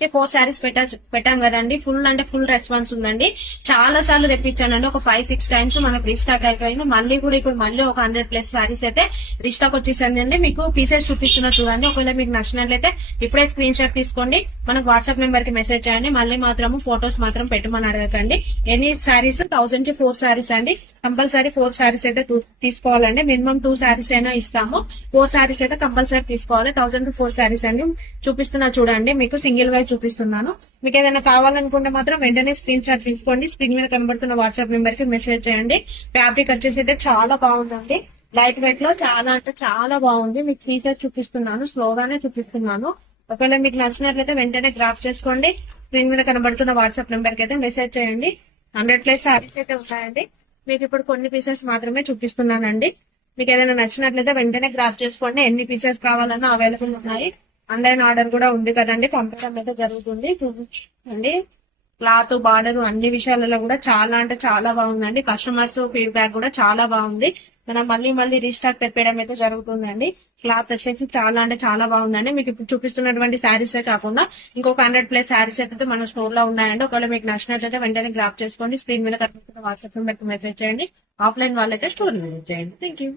4 శారీస్ పెట్టాం కదండి. ఫుల్ అంటే ఫుల్ రెస్పాన్స్ ఉందండి. చాలా సార్లు తెప్పించానండి, ఒక 5-6 టైమ్స్ మనకు రీస్టాక్ అయిపోయింది. మళ్ళీ కూడా ఇప్పుడు మళ్ళీ ఒక 100+ శారీస్ అయితే రీస్టాక్ వచ్చేసిందండి. మీకు పీసెస్ చూపిస్తున్నా చూడండి. ఒకవేళ మీకు నచ్చినట్లయితే ఇప్పుడే స్క్రీన్ షాట్ తీసుకోండి, మనకు వాట్సాప్ నెంబర్ కి మెసేజ్ చేయండి. మళ్ళీ మాత్రము ఫొటోస్ మాత్రం పెట్టమని అడగకండి. ఎనీ శారీస్ 1000 కి 4 శారీస్ అండి. కంపల్సరీ 4 శారీస్ అయితే తీసుకోవాలండి. మినిమం 2 శారీస్ అయినా ఇస్తాము. 4 శారీస్ అయితే కంపల్సరీ తీసుకోవాలి. 1000 కి 4 శారీస్ అండి. చూపిస్తున్నా చూడండి, మీకు సింగిల్ గా చూపిస్తున్నాను. మీకు ఏదైనా కావాలనుకుంటే మాత్రం వెంటనే స్క్రీన్ షాట్ తీసుకోండి. స్క్రీన్ మీద కనబడుతున్న వాట్సాప్ నెంబర్ కి మెసేజ్ చేయండి. ఫ్యాబ్రిక్ వచ్చేసి అయితే చాలా బాగుందండి. లైట్ వెయిట్ లో చాలా అంటే చాలా బాగుంది. మీకు తీసేసి చూపిస్తున్నాను, స్లోగానే చూపిస్తున్నాను. ఒకవేళ మీకు నచ్చినట్లయితే వెంటనే గ్రాప్ చేసుకోండి. స్క్రీన్ మీద కనబడుతున్న వాట్సాప్ నెంబర్ కి అయితే మెసేజ్ చేయండి. 100+ శారీస్ అయితే ఉన్నాయండి. మీకు ఇప్పుడు కొన్ని పీసెస్ మాత్రమే చూపిస్తున్నానండి. మీకు ఏదైనా నచ్చినట్లయితే వెంటనే గ్రాప్ చేసుకోండి. ఎన్ని పీసెస్ కావాలన్నా అవైలబుల్ ఉన్నాయి. ఆన్లైన్ ఆర్డర్ కూడా ఉంది కదండి, పంపడం అయితే జరుగుతుంది అండి. క్లాత్, బార్డర్ అన్ని విషయాలలో కూడా చాలా అంటే చాలా బాగుందండి. కస్టమర్స్ ఫీడ్బ్యాక్ కూడా చాలా బాగుంది. మనం మళ్ళీ మళ్ళీ రీస్టాక్ తెప్పేయడం అయితే జరుగుతుందండి. క్లాత్ వచ్చేసి చాలా అంటే చాలా బాగుందండి. మీకు ఇప్పుడు చూపిస్తున్నటువంటి శారీస్ కాకుండా ఇంకొక 100+ శారీస్ అయితే మన స్టోర్ లో ఉన్నాయండి. ఒకవేళ మీకు నచ్చినట్లయితే వెంటనే గ్రాప్ చేసుకోండి. స్క్రీన్ మీద కనిపిస్తున్న వాట్సాప్ నెంబర్కి మెసేజ్ చేయండి. ఆఫ్లైన్ వాళ్ళైతే స్టోర్ విజిట్ చేయండి. Thank you.